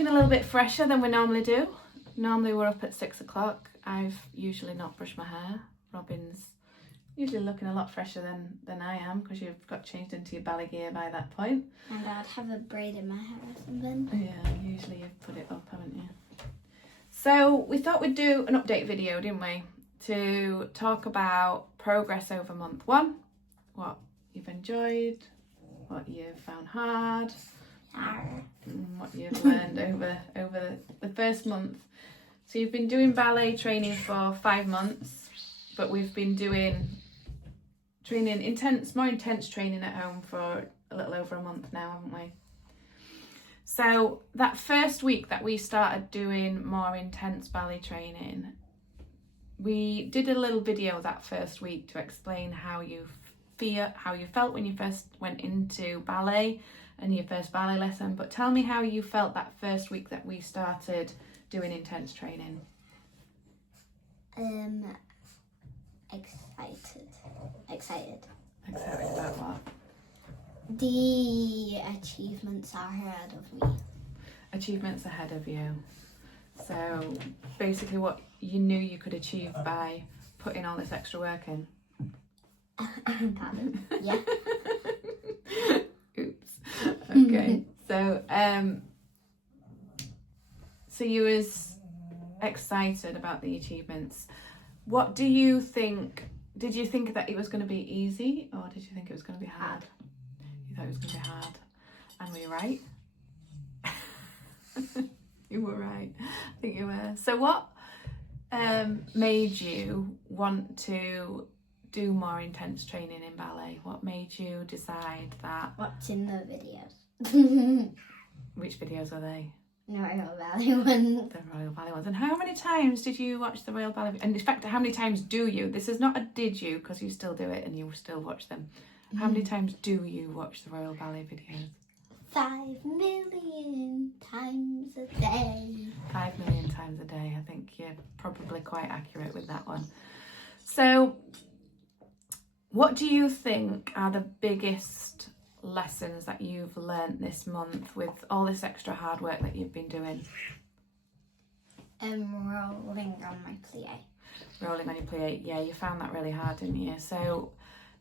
looking a little bit fresher than we normally do. Normally we're up at 6 o'clock. I've usually not brushed my hair. Robyn's usually looking a lot fresher than I am because you've got changed into your ballet gear by that point. And I'd have a braid in my hair or something. Yeah, usually you've put it up, haven't you? So we thought we'd do an update video, didn't we? To talk about progress over month 1, what you've enjoyed, what you've found hard, and what you've learned over the first month. So you've been doing ballet training for 5 months, but we've been doing more intense training at home for a little over a month now, haven't we? So that first week that we started doing more intense ballet training, we did a little video that first week to explain how you felt when you first went into ballet and your first ballet lesson. But tell me how you felt that first week that we started doing intense training. Excited. Excited about what? The achievements are ahead of me. Achievements ahead of you. So basically what you knew you could achieve by putting all this extra work in. Pardon? Yeah. Oops. Okay. So you was excited about the achievements. What do you think? Did you think that it was going to be easy, or did you think it was going to be hard? You thought it was going to be hard, and were you right? You were right. I think you were. So what made you want to do more intense training in ballet? What made you decide that? Watching the videos. Which videos are they? Royal Ballet ones. The Royal Ballet ones. And how many times did you watch the Royal Ballet? And in fact, how many times do you? This is not a did you, because you still do it and you still watch them. How many times do you watch the Royal Ballet videos? 5 million times a day. 5 million times a day. I think you're probably quite accurate with that one. So what do you think are the biggest lessons that you've learnt this month with all this extra hard work that you've been doing? Rolling on my plie. Rolling on your plie. Yeah, you found that really hard, didn't you? So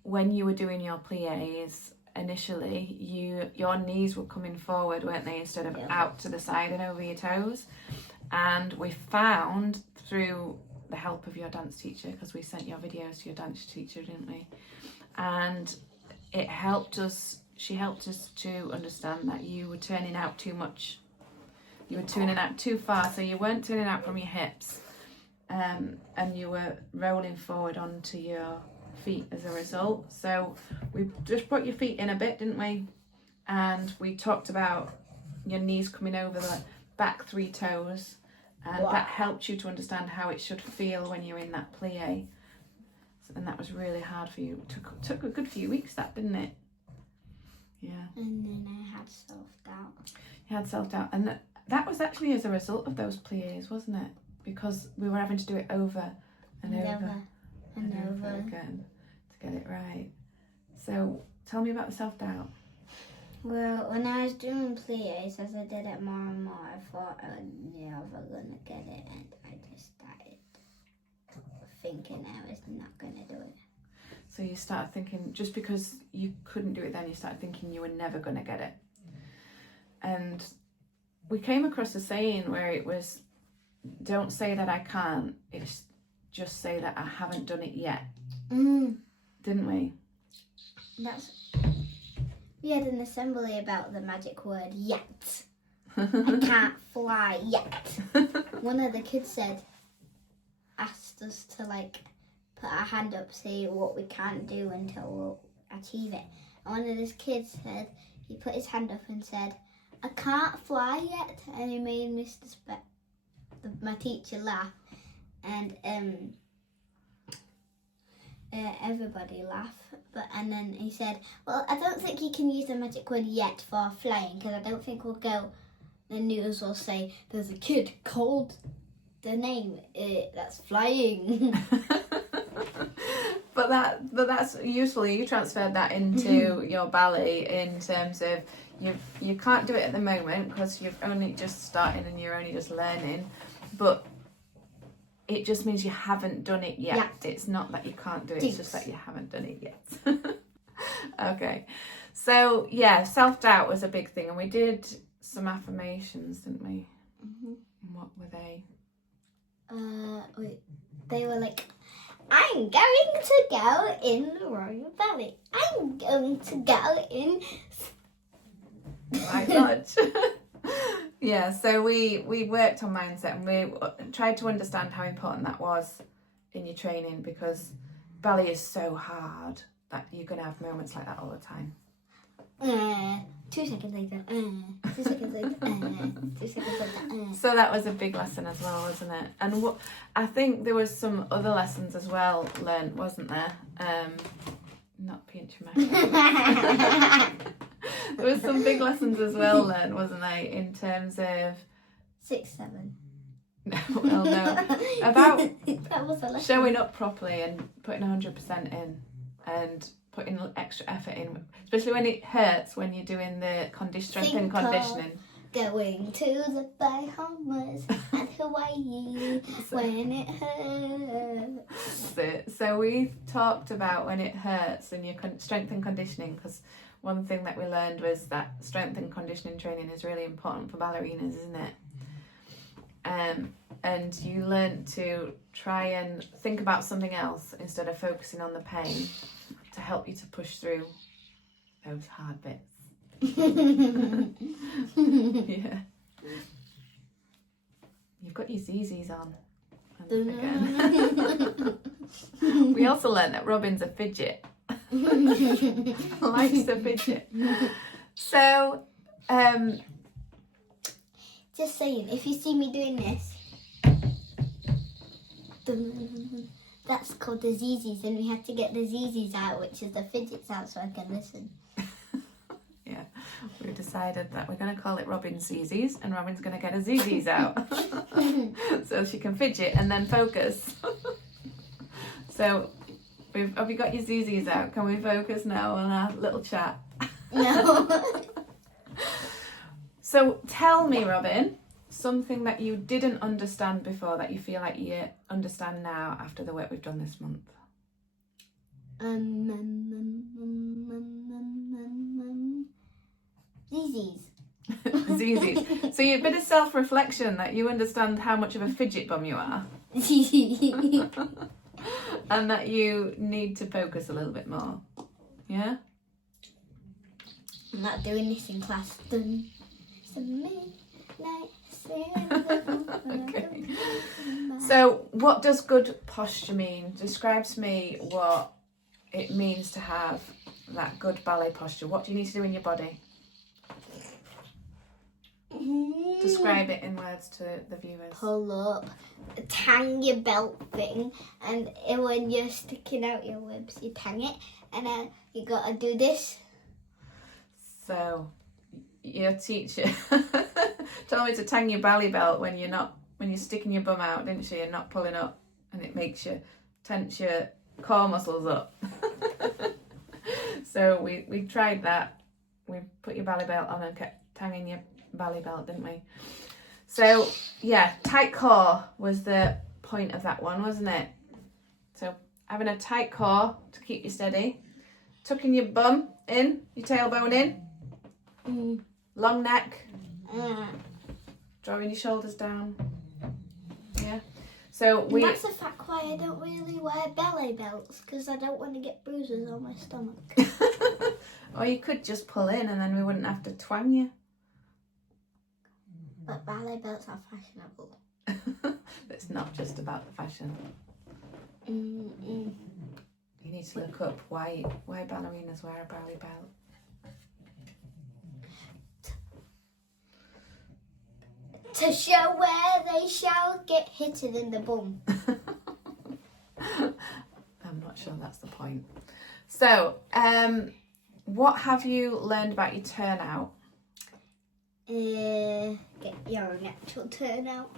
when you were doing your plies, initially your knees were coming forward, weren't they, instead of out to the side and over your toes. And we found through the help of your dance teacher, because we sent your videos to your dance teacher, didn't we? And she helped us to understand that you were turning out too much. You were turning out too far, so you weren't turning out from your hips, and you were rolling forward onto your feet as a result. So we just put your feet in a bit, didn't we? And we talked about your knees coming over the back 3 toes, and that helped you to understand how it should feel when you're in that plie. And that was really hard for you. Took a good few weeks, that, didn't it? Yeah. And then I had self-doubt. You had self-doubt, and that was actually as a result of those plies, wasn't it? Because we were having to do it over and over again to get it right. So tell me about the self-doubt. Well, when I was doing plies, as I did it more and more, I thought I was never going to get it, and I just started thinking I was not going to do it. So you started thinking, just because you couldn't do it then, you started thinking you were never going to get it. And we came across a saying where it was, don't say that I can't, it's just say that I haven't done it yet. Didn't we? We had an assembly about the magic word yet. I can't fly yet. One of the kids asked us to put our hand up, say what we can't do until we'll achieve it. And one of those kids said, he put his hand up and said, I can't fly yet. And he made my teacher laugh. And everybody laughed. And then he said, well, I don't think you can use the magic word yet for flying, because I don't think the news will say there's a kid called the name that's flying. But that's useful. You transferred that into your ballet in terms of you can't do it at the moment because you've only just starting and you're only just learning, but it just means you haven't done it yet. It's not that you can't do it, it's just that you haven't done it yet. Okay, so yeah, self-doubt was a big thing, and we did some affirmations, didn't we? What were they? They were like, I'm going to go in the Royal Ballet. I'm going to go in... My God. Yeah, so we worked on mindset, and we tried to understand how important that was in your training, because ballet is so hard that you're going to have moments like that all the time. 2 seconds later. 2 seconds later. 2 seconds later. So that was a big lesson as well, wasn't it? And I think there was some other lessons as well learned, wasn't there? Not pinch my There was some big lessons as well learned, wasn't there? In terms of 6, 7. Well, no, about That was a lesson. showing up properly and putting 100% in and putting extra effort in, especially when it hurts, when you're doing the strength and conditioning. Going to the Bahamas and Hawaii when it hurts. So we talked about when it hurts and your strength and conditioning, because one thing that we learned was that strength and conditioning training is really important for ballerinas, isn't it? And you learn to try and think about something else instead of focusing on the pain to help you to push through those hard bits. Yeah. You've got your ZZs on. Again. We also learned that Robyn's a fidget. Likes to fidget. So, just saying, if you see me doing this, that's called the ZZs, and we have to get the ZZs out, which is the fidgets out, so I can listen. Yeah, we decided that we're going to call it Robyn's ZZs, and Robyn's going to get her ZZs out so she can fidget and then focus. So, have you got your ZZs out? Can we focus now on our little chat? No. So tell me, Robyn, something that you didn't understand before that you feel like you understand now after the work we've done this month. ZZs. ZZs. So a bit of self-reflection that you understand how much of a fidget bum you are. And that you need to focus a little bit more. Yeah? I'm not doing this in class. Okay. So what does good posture mean? Describe to me what it means to have that good ballet posture. What do you need to do in your body? Describe it in words to the viewers. Pull up, tang your belt thing, and when you're sticking out your ribs, you tang it, and then you gotta do this. So, your teacher told me to tang your belly belt when you're sticking your bum out, didn't she, and not pulling up, and it makes you tense your core muscles up. So we tried that. We put your belly belt on and kept tanging your belly belt, didn't we? So yeah, tight core was the point of that one, wasn't it? So having a tight core to keep you steady, tucking your bum in, your tailbone in, long neck, drawing your shoulders down. Yeah. So and that's the fact why I don't really wear ballet belts, because I don't want to get bruises on my stomach. Or you could just pull in and then we wouldn't have to twang you. But ballet belts are fashionable. It's not just about the fashion. You need to look up why ballerinas wear a ballet belt. To show where they shall get hit in the bum. I'm not sure that's the point. So, what have you learned about your turnout? Get your natural turnout.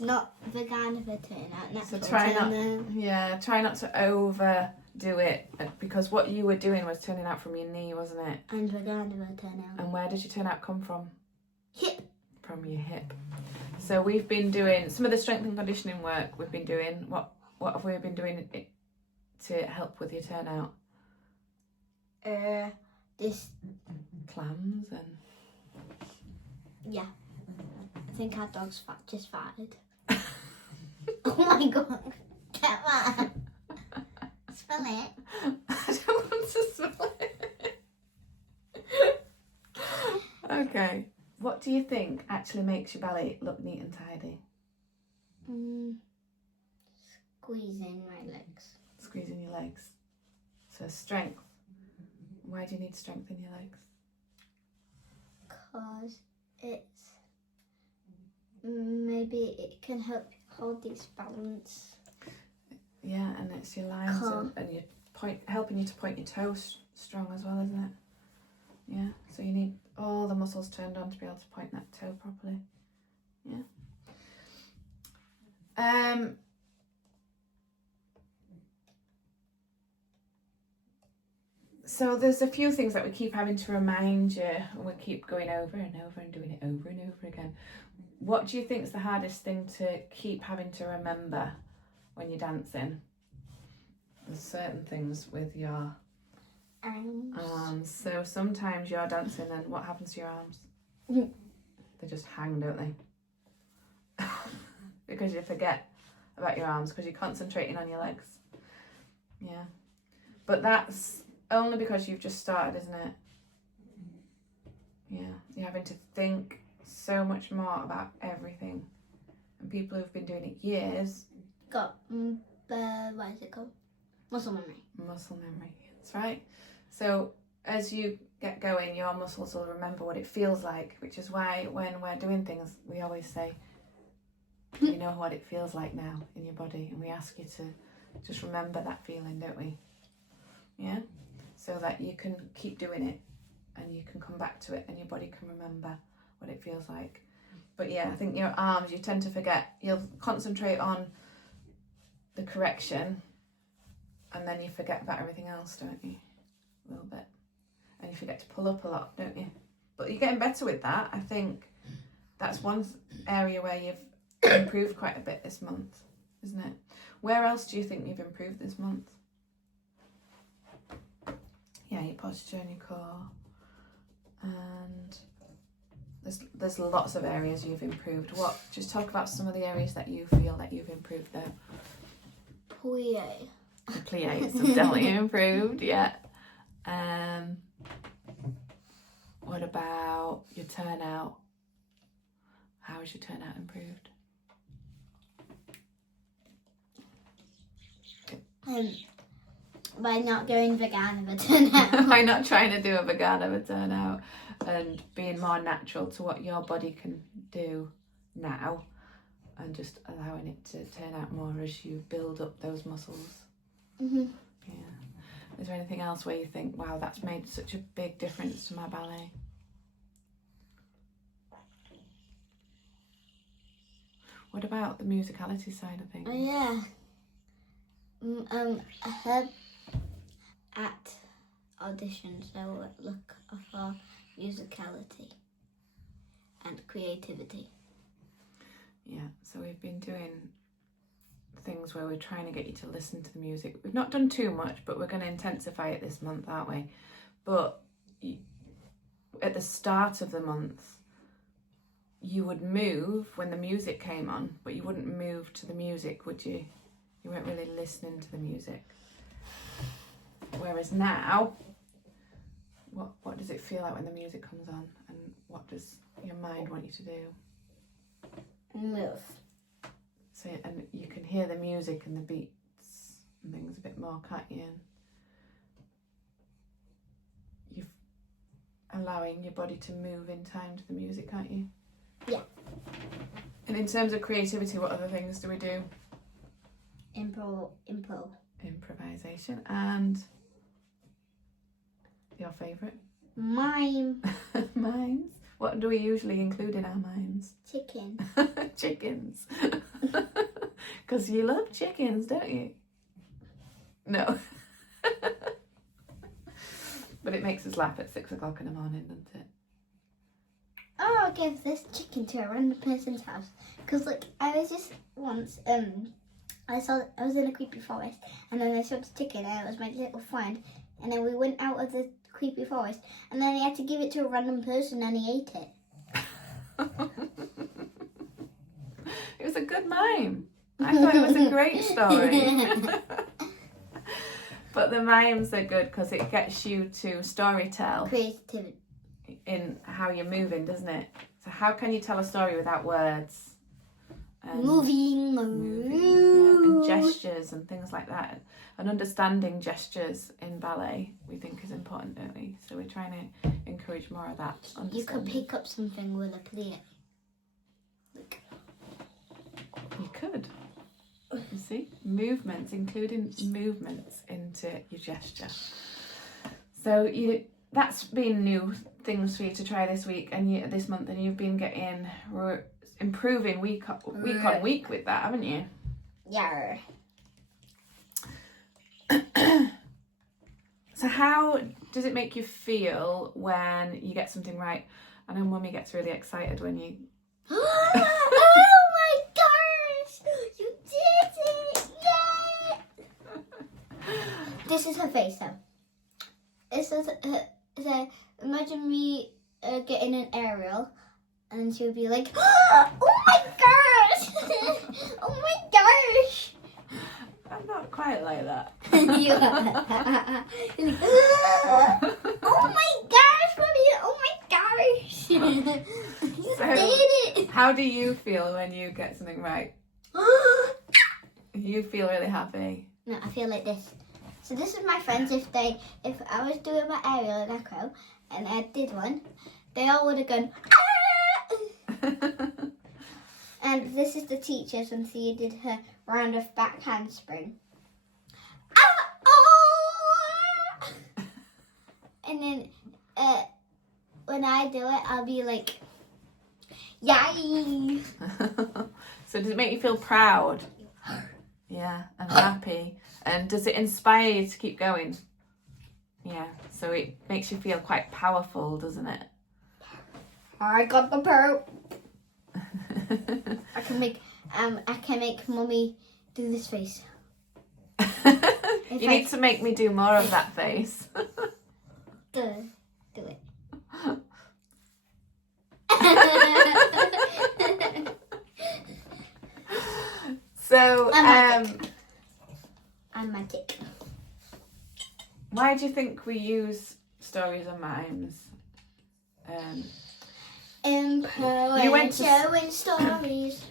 Not the kind of a turnout, natural So try turnout. not to over do it, because what you were doing was turning out from your knee, wasn't it? And we're going to do a turnout. And where did your turnout come from? Hip. From your hip. So we've been doing some of the strength and conditioning work we've been doing. What have we been doing to help with your turnout? This Clams and... Yeah. I think our dog's just farted. Oh my god. Get that. Smell it. I don't want to smell it. Okay. What do you think actually makes your ballet look neat and tidy? Squeezing my legs. Squeezing your legs. So strength. Why do you need strength in your legs? Because it's... Maybe it can help hold this balance. Yeah, and it's your lines Cool. and your helping you to point your toes strong as well, isn't it? Yeah, so you need all the muscles turned on to be able to point that toe properly. Yeah. So there's a few things that we keep having to remind you, and we keep going over and over and doing it over and over again. What do you think is the hardest thing to keep having to remember when you're dancing? There's certain things with your arms. So sometimes you're dancing and what happens to your arms? They just hang, don't they? Because you forget about your arms because you're concentrating on your legs. Yeah. But that's only because you've just started, isn't it? Yeah. You're having to think so much more about everything. And people who've been doing it years... Got, what is it called? Muscle memory. Muscle memory, that's right. So as you get going, your muscles will remember what it feels like, which is why when we're doing things, we always say, you know what it feels like now in your body, and we ask you to just remember that feeling, don't we? Yeah? So that you can keep doing it and you can come back to it and your body can remember what it feels like. But yeah, I think your arms, you tend to forget. You'll concentrate on the correction and then you forget about everything else, don't you? A little bit. And you forget to pull up a lot, don't you? But you're getting better with that. I think that's one area where you've improved quite a bit this month, isn't it? Where else do you think you've improved this month? Yeah, your posture and your core. And there's lots of areas you've improved. Just talk about some of the areas that you feel that you've improved there. Plie. The plies have definitely improved, yeah. What about your turnout? How has your turnout improved? By not going vegan of a turnout. By not trying to do a vegan of a turnout and being more natural to what your body can do now and just allowing it to turn out more as you build up those muscles. Mm-hmm. Yeah. Is there anything else where you think, wow, that's made such a big difference to my ballet? What about the musicality side of things? Oh, yeah. I heard at auditions they will look for musicality and creativity. Yeah, so we've been doing things where we're trying to get you to listen to the music. We've not done too much, but we're going to intensify it this month, aren't we? But at the start of the month, you would move when the music came on, but you wouldn't move to the music, would you? You weren't really listening to the music. Whereas now, what does it feel like when the music comes on, and what does your mind want you to do? Move. So, and you can hear the music and the beats and things a bit more, can't you? And you're allowing your body to move in time to the music, can't you? Yeah. And in terms of creativity, what other things do we do? Improvisation. And your favourite? Mime. Mimes. What do we usually include in our mimes? Chicken. Chickens. Because you love chickens, don't you? No. But it makes us laugh at 6 o'clock in the morning, doesn't it? Oh, I'll give this chicken to a random person's house. Because, like, I was just once, I was in a creepy forest, and then I saw the chicken, and it was my little friend, and then we went out of the creepy forest, and then I had to give it to a random person, and he ate it. It was a good mime. I thought it was a great story. But the mimes are good because it gets you to storytell Creativity. in how you're moving, doesn't it? So how can you tell a story without words? Moving. And gestures and things like that. And understanding gestures in ballet, we think is important, don't we? So we're trying to encourage more of that. You could pick up something with a plie. Look. You could. You see? Movements, including movements into your gesture. So that's been new things for you to try this week and this month, and you've been improving week on week with that, haven't you? Yeah. So how does it make you feel when you get something right? I know Mummy gets really excited when you... Oh my gosh! You did it! Yay! This is her face though. This is so imagine me getting an aerial, and she would be like, "Oh my gosh! Oh my gosh!" I'm not quite like that. You are. You're like, oh my gosh, Mommy! Oh my gosh! You did it! How do you feel when you get something right? You feel really happy. No, I feel like this. So this is my friends. If I was doing my aerial and echo, and I did one, they all would have gone. Ah! And this is the teachers when she did her round of back handspring. Ah! Oh! And then when I do it, I'll be like, yay! So does it make you feel proud? Yeah, and happy. And does it inspire you to keep going? Yeah, so it makes you feel quite powerful, doesn't it? I got the power. I can make Mummy do this face. You need to make me do more of that face. Do it. So, I'm magic. Why do you think we use stories and mimes? You went to showing stories.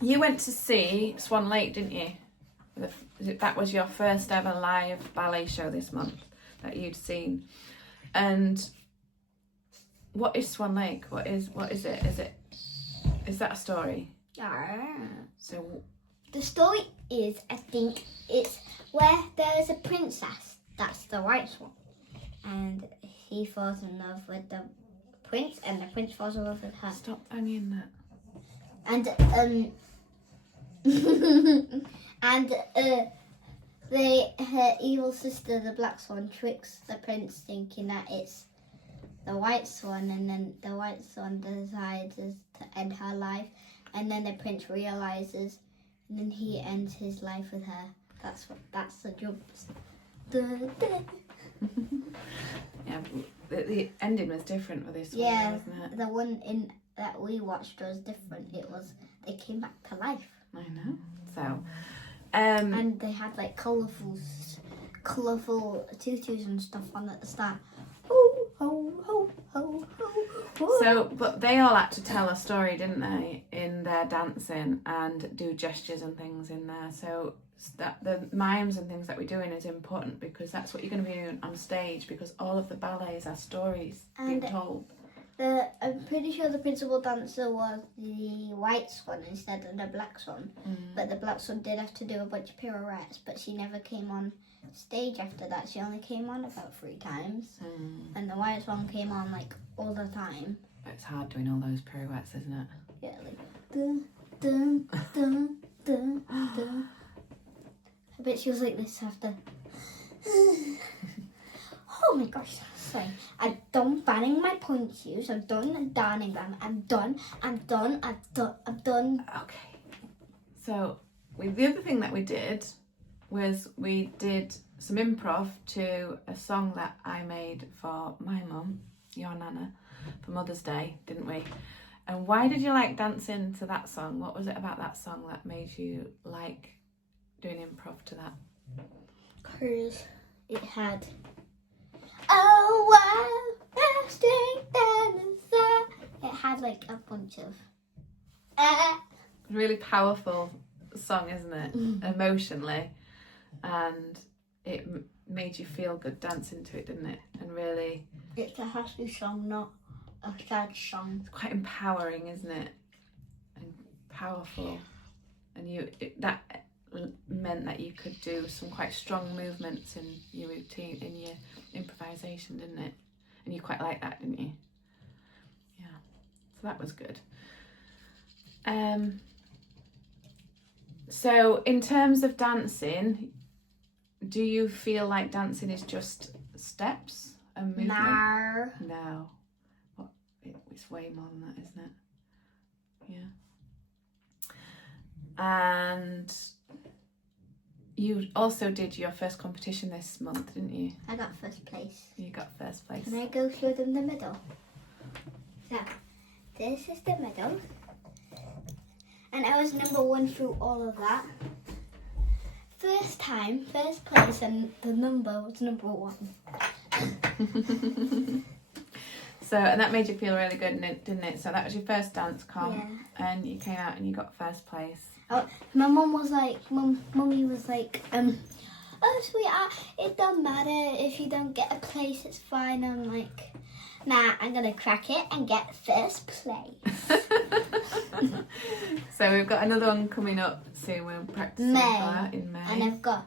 You went to see Swan Lake, didn't you? That was your first ever live ballet show this month that you'd seen. And what is Swan Lake? What is it? Is that a story? Yeah. So the story is, I think, it's where there is a princess. That's the white swan, and he falls in love with the prince, and the prince falls in love with her. Stop banging that. And and her evil sister, the black swan, tricks the prince thinking that it's the white swan, and then the white swan decides to end her life, and then the prince realizes, and then he ends his life with her. That's the jumps. Yeah, the ending was different for this one, wasn't it? The one that we watched was different. It was they came back to life. I know. So, and they had like colourful tutus and stuff on at the start. Ho ho ho ho ho. So, but they all had to tell a story, didn't they, in their dancing and do gestures and things in there. So that the mimes and things that we're doing is important because that's what you're going to be doing on stage, because all of the ballets are stories being told. I'm pretty sure the principal dancer was the white swan instead of the black swan. But the black swan did have to do a bunch of pirouettes, but she never came on stage after that. She only came on about 3 times. And the white swan came on like all the time. It's hard doing all those pirouettes, isn't it? Yeah, like dun dun dun dun dun. I bet she was like this after. Oh my gosh. So saying, I'm done banning my point shoes. I'm done darning them. I'm done. Okay. So the other thing that we did was we did some improv to a song that I made for my mum, your Nana, for Mother's Day, didn't we? And why did you like dancing to that song? What was it about that song that made you like doing improv to that? Because it had, oh, wow, strength and it had like a bunch of Really powerful song, isn't it? Emotionally, and it made you feel good dancing to it, didn't it? And really, it's a happy song, not a sad song. It's quite empowering, isn't it? And powerful, and that meant that you could do some quite strong movements in your routine, in your improvisation, didn't it? And you quite liked that, didn't you? Yeah, so that was good. So in terms of dancing, do you feel like dancing is just steps and movement? No. It's way more than that, isn't it? Yeah. And you also did your first competition this month, didn't you? I got first place. You got first place. Can I go show them the medal? So, this is the medal. And I was number 1 through all of that. First time, first place, and the number was number 1. So, and that made you feel really good, didn't it? So that was your first dance comp, Yeah. and you came out and you got first place. Oh, my mum was like, Mummy was like, oh sweetheart, it don't matter if you don't get a place, it's fine. I'm like, nah, I'm gonna crack it and get first place. So we've got another one coming up soon. We're practicing for that in May. And I've got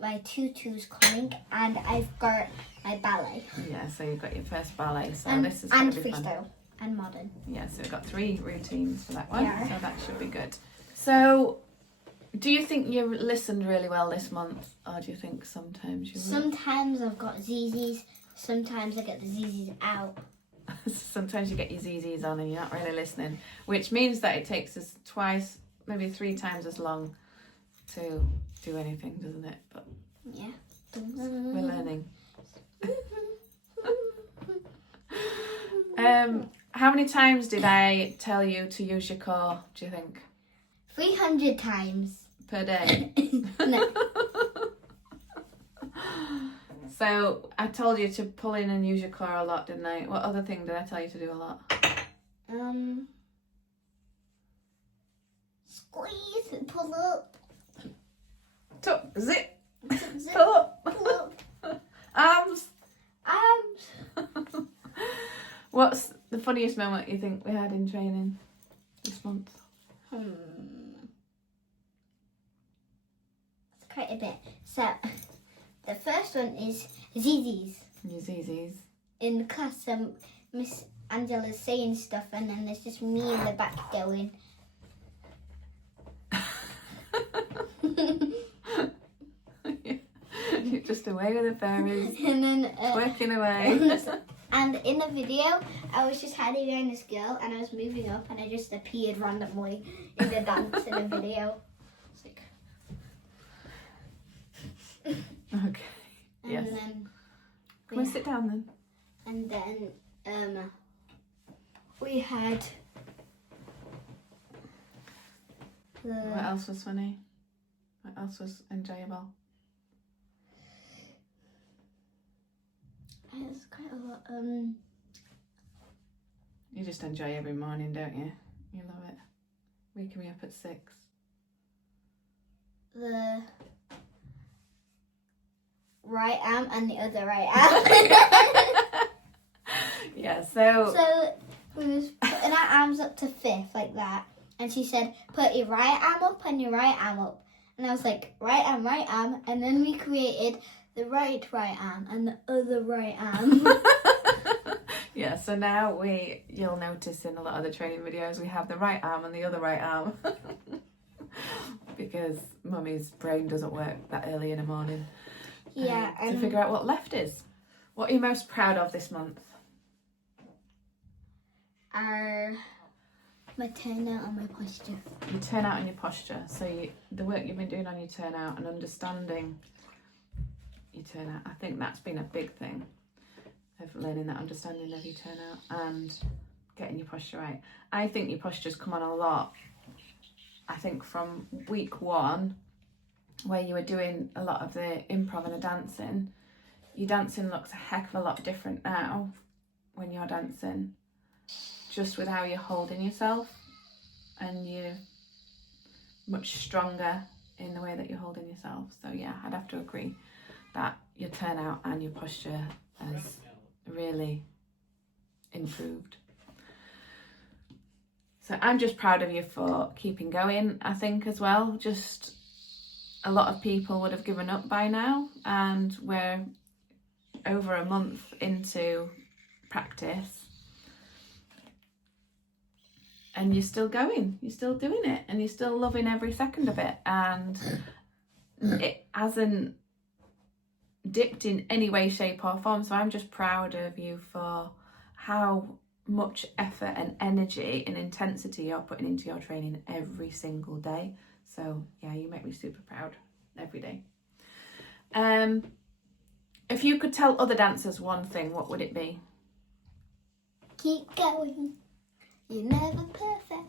my tutus coming, and I've got my ballet. Yeah, so you've got your first ballet. So and, this is going to be freestyle fun. and modern. Yeah, so we've got 3 routines for that one. Yeah. So that should be good. So, do you think you listened really well this month, or do you think sometimes you? Sometimes I've got ZZs. Sometimes I get the ZZs out. Sometimes you get your ZZs on and you're not really listening, which means that it takes us twice, maybe 3 times as long to do anything, doesn't it? But yeah, we're learning. How many times did I tell you to use your core, do you think? 300 times. Per day? No. So I told you to pull in and use your core a lot, didn't I? What other thing did I tell you to do a lot? Squeeze and pull up. Zip. Zip. Pull up. Pull up. Arms. Arms. What's the funniest moment you think we had in training this month? It's quite a bit. So, the first one is ZZs. Your ZZs. In the class, Miss Angela's saying stuff, and then there's just me in the back going. You're just away with the fairies, And then working away. And in the video, I was just hiding behind this girl, and I was moving up, and I just appeared randomly in the dance in the video. It's like, Okay. and Yes. then Come and sit down then. And then we had What else was funny? What else was enjoyable? There's quite a lot. You just enjoy every morning, don't you? You love it. Waking me up at 6. The right arm and the other right arm. Yeah, so we was putting our arms up to 5th like that, and she said, "Put your right arm up and your right arm up," and I was like, right arm, and then we created the right arm and the other right arm. Yeah, so now you'll notice in a lot of the training videos we have the right arm and the other right arm. Because Mummy's brain doesn't work that early in the morning. Yeah, to figure out what left is. What are you most proud of this month? My turnout and my posture. Your turnout and your posture. So the work you've been doing on your turnout and understanding your turnout. I think that's been a big thing of learning that understanding of your turnout and getting your posture right. I think your posture's come on a lot. I think from week 1, where you were doing a lot of the improv and the dancing, your dancing looks a heck of a lot different now when you're dancing, just with how you're holding yourself, and you're much stronger in the way that you're holding yourself. So yeah, I'd have to agree that your turnout and your posture has really improved. So I'm just proud of you for keeping going, I think, as well. Just a lot of people would have given up by now, and we're over a month into practice and you're still going, you're still doing it, and you're still loving every second of it, and it hasn't dipped in any way, shape or form. So I'm just proud of you for how much effort and energy and intensity you're putting into your training every single day. So yeah, you make me super proud every day. If you could tell other dancers one thing, what would it be? Keep going. You're never perfect,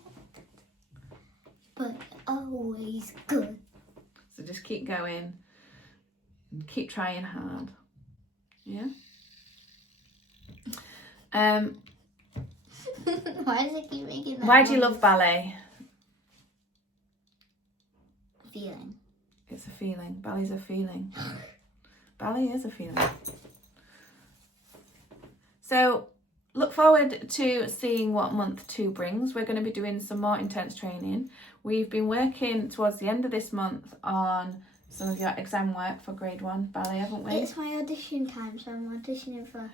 but always good. So just keep going and keep trying hard. Yeah. Why does it keep making that? Why do you love ballet? Feeling. It's a feeling. Ballet's a feeling. Ballet is a feeling. So look forward to seeing what month 2 brings. We're going to be doing some more intense training. We've been working towards the end of this month on some of your exam work for grade 1 ballet, haven't we? It's my audition time, so I'm auditioning for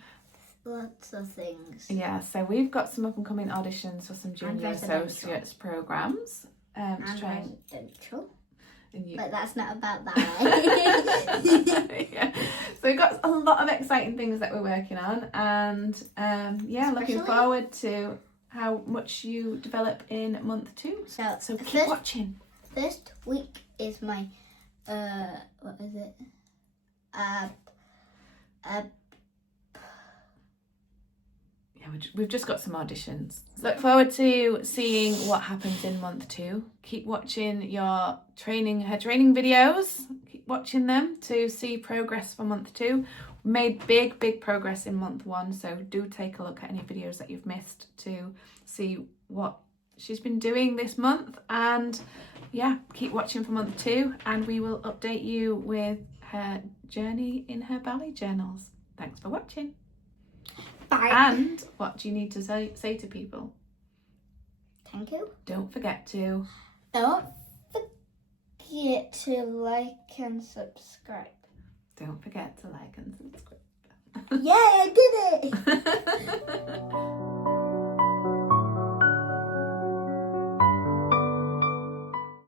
lots of things. Yeah, so we've got some up and coming auditions for some junior associates programs. And residential. And but that's not about ballet. Yeah. So we've got a lot of exciting things that we're working on, and yeah, looking forward to how much you develop in month 2. So keep watching. First week is my what is it? Yeah, we've just got some auditions. Look forward to seeing what happens in month 2. Keep watching her training videos. Keep watching them to see progress for month 2. We made big progress in month 1, so do take a look at any videos that you've missed to see what she's been doing this month. And yeah, keep watching for month 2, and we will update you with her journey in her ballet journals. Thanks for watching. Bye. And what do you need to say to people? Thank you. Don't forget to like and subscribe. Don't forget to like and subscribe. Yeah, I did it!